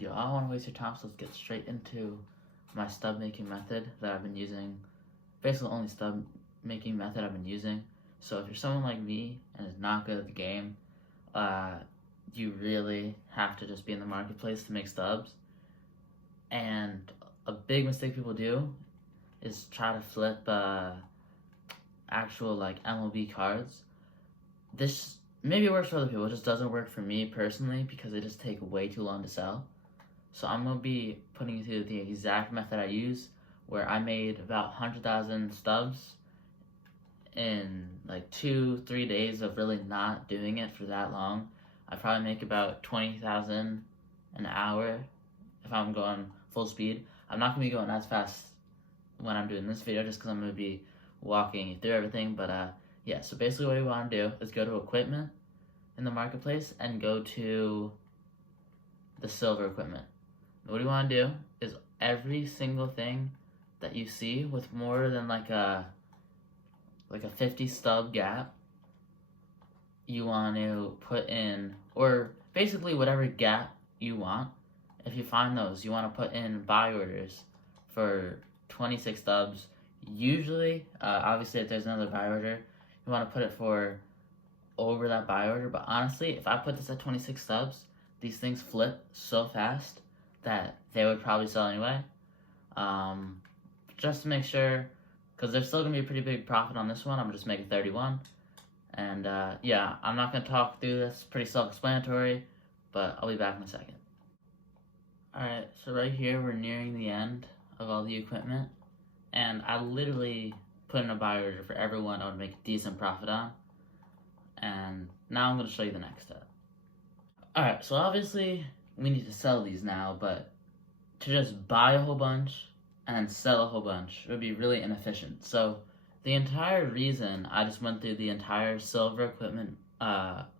I don't want to waste your time, so let's get straight into my stub making method that I've been using. Basically, the only stub making method I've been using. So if you're someone like me and is not good at the game, you really have to just be in the marketplace to make stubs. And a big mistake people do is try to flip actual like MLB cards. This maybe works for other people, it just doesn't work for me personally because they just take way too long to sell. So I'm going to be putting you through the exact method I use, where I made about 100,000 stubs in like 2-3 days of really not doing it for that long. I probably make about 20,000 an hour if I'm going full speed. I'm not going to be going as fast when I'm doing this video just because I'm going to be walking you through everything. But yeah, so basically what you want to do is go to equipment in the marketplace and go to the silver equipment. What you want to do is every single thing that you see with more than like a 50 stub gap, you want to put in, or basically whatever gap you want. If you find those, you want to put in buy orders for 26 stubs. Usually, obviously if there's another buy order, you want to put it for over that buy order. But honestly, if I put this at 26 stubs, these things flip so fast that they would probably sell anyway. Just to make sure, because there's still going to be a pretty big profit on this one, I'm just making 31. And yeah, I'm not going to talk through this, pretty self-explanatory, but I'll be back in a second. Alright, so right here we're nearing the end of all the equipment, and I literally put in a buy order for everyone I would make a decent profit on, and now I'm going to show you the next step. Alright, so obviously we need to sell these now, but to just buy a whole bunch and then sell a whole bunch would be really inefficient. So the entire reason I just went through the entire silver equipment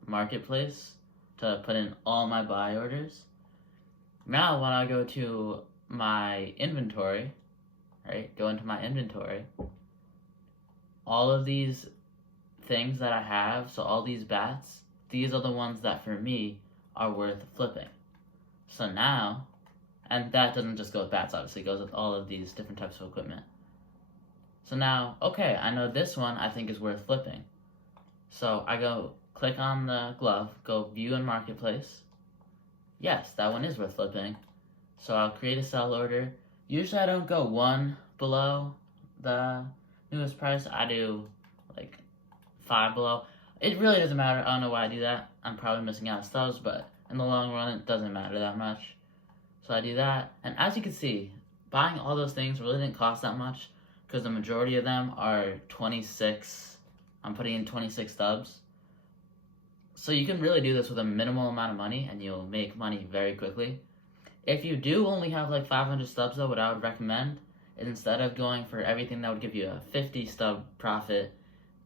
marketplace to put in all my buy orders. Now when I go to my inventory, right, go into my inventory, all of these things that I have, so all these bats, these are the ones that for me are worth flipping. So now, and that doesn't just go with bats, obviously, it goes with all of these different types of equipment. So now, okay, I know this one I think is worth flipping. So I go click on the glove, go view in marketplace. Yes, that one is worth flipping. So I'll create a sell order. Usually I don't go one below the newest price. I do like 5 below. It really doesn't matter. I don't know why I do that. I'm probably missing out on stubs, but in the long run, it doesn't matter that much. So I do that. And as you can see, buying all those things really didn't cost that much because the majority of them are 26. I'm putting in 26 stubs. So you can really do this with a minimal amount of money and you'll make money very quickly. If you do only have like 500 stubs though, what I would recommend is instead of going for everything that would give you a 50 stub profit,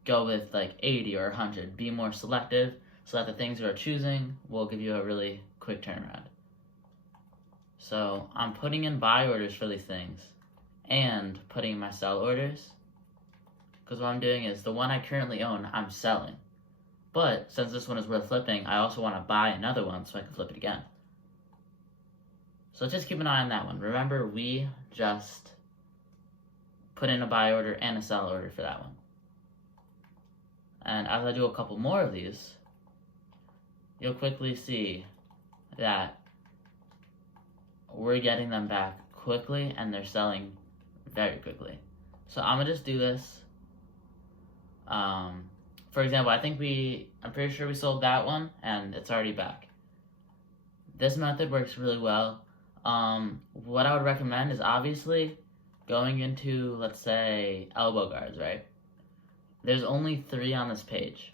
go with like 80 or 100. Be more selective so that the things you are choosing will give you a really quick turnaround. So I'm putting in buy orders for these things and putting in my sell orders, because what I'm doing is the one I currently own, I'm selling. But since this one is worth flipping, I also want to buy another one so I can flip it again. So just keep an eye on that one. Remember, we just put in a buy order and a sell order for that one. And as I do a couple more of these, you'll quickly see that we're getting them back quickly and they're selling very quickly. So I'm gonna just do this. For example, I'm pretty sure we sold that one and it's already back. This method works really well. What I would recommend is obviously going into, let's say, elbow guards, right? There's only 3 on this page.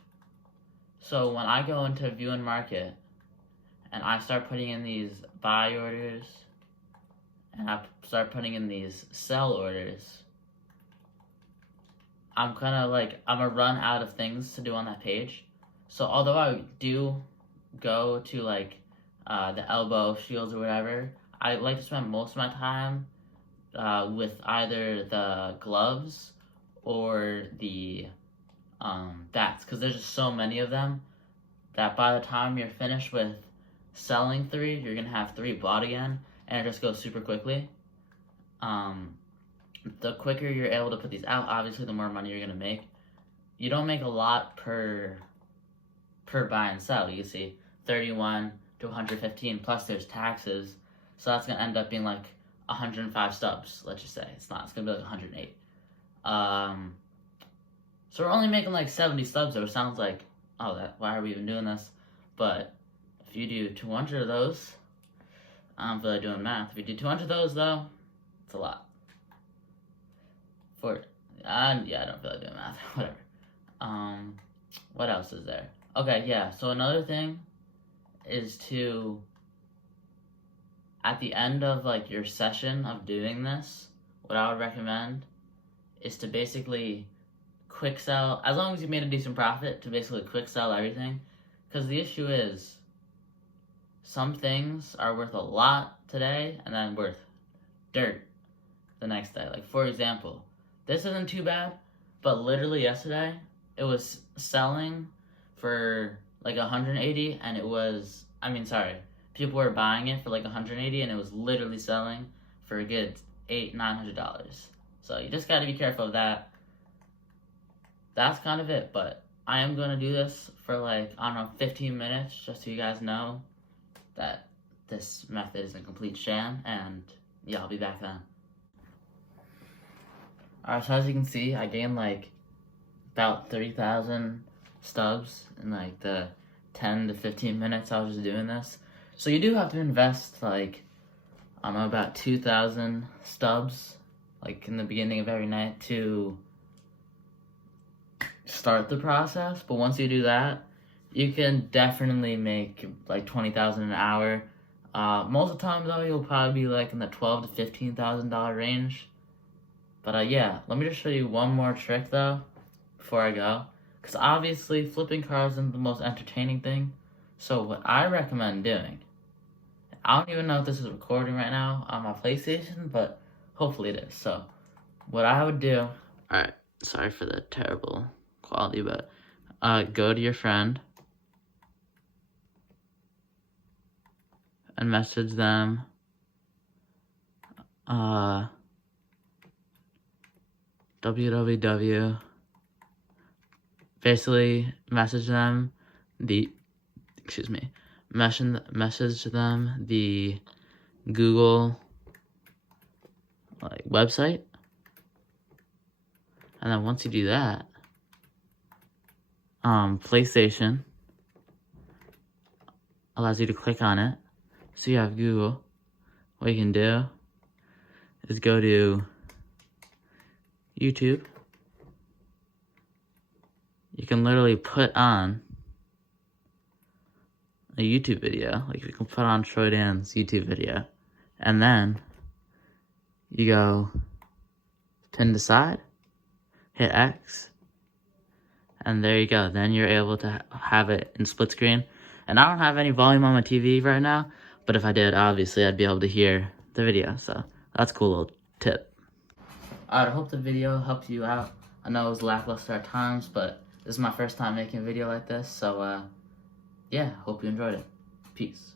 So when I go into view and market and I start putting in these buy orders and I start putting in these sell orders, I'm gonna run out of things to do on that page. So although I do go to like the elbow shields or whatever, I like to spend most of my time with either the gloves or the bats, because there's just so many of them that by the time you're finished with selling 3, you're gonna have 3 bought again, and it just goes super quickly. The quicker you're able to put these out, obviously the more money you're gonna make. You don't make a lot per buy and sell. You see 31 to 115 plus there's taxes, so that's gonna end up being like 105 stubs. Let's just say it's not. It's gonna be like 108. So we're only making like 70 stubs. So it sounds like, oh, why are we even doing this? But if you do 200 of those, I don't feel like doing math. If you do 200 of those though, it's a lot. Yeah, I don't feel like doing math. Whatever. What else is there? Okay, yeah. So another thing is to, at the end of like your session of doing this, what I would recommend is to basically quick sell, as long as you made a decent profit, to basically quick sell everything. Because the issue is, some things are worth a lot today and then worth dirt the next day. Like, for example, this isn't too bad, but literally yesterday, it was selling for like 180 and it was, people were buying it for like 180 and it was literally selling for a good $800-900. So you just got to be careful of that. That's kind of it, but I am going to do this for like, 15 minutes, just so you guys know that this method is a complete sham, and yeah, I'll be back then. Alright, so as you can see, I gained like about 30,000 stubs in like the 10 to 15 minutes I was just doing this. So you do have to invest like, about 2,000 stubs, like in the beginning of every night to start the process. But once you do that, you can definitely make like 20,000 an hour. Most of the time though, you'll probably be like in the $12,000 to $15,000 range. But yeah, let me just show you one more trick though before I go, because obviously flipping cars isn't the most entertaining thing. So what I recommend doing, I don't even know if this is recording right now on my PlayStation, but hopefully it is. So what I would do, alright, sorry for the terrible quality, but go to your friend and message them www, basically message them message them the Google like website, and then once you do that, PlayStation allows you to click on it. So you have Google. What you can do is go to YouTube. You can literally put on a YouTube video. Like you can put on Troy Dan's YouTube video. And then you go pin to side, hit X, and there you go. Then you're able to have it in split screen. And I don't have any volume on my TV right now, but if I did, obviously I'd be able to hear the video. So that's a cool little tip. Alright, I hope the video helped you out. I know it was lackluster at times, but this is my first time making a video like this, so yeah, hope you enjoyed it. Peace.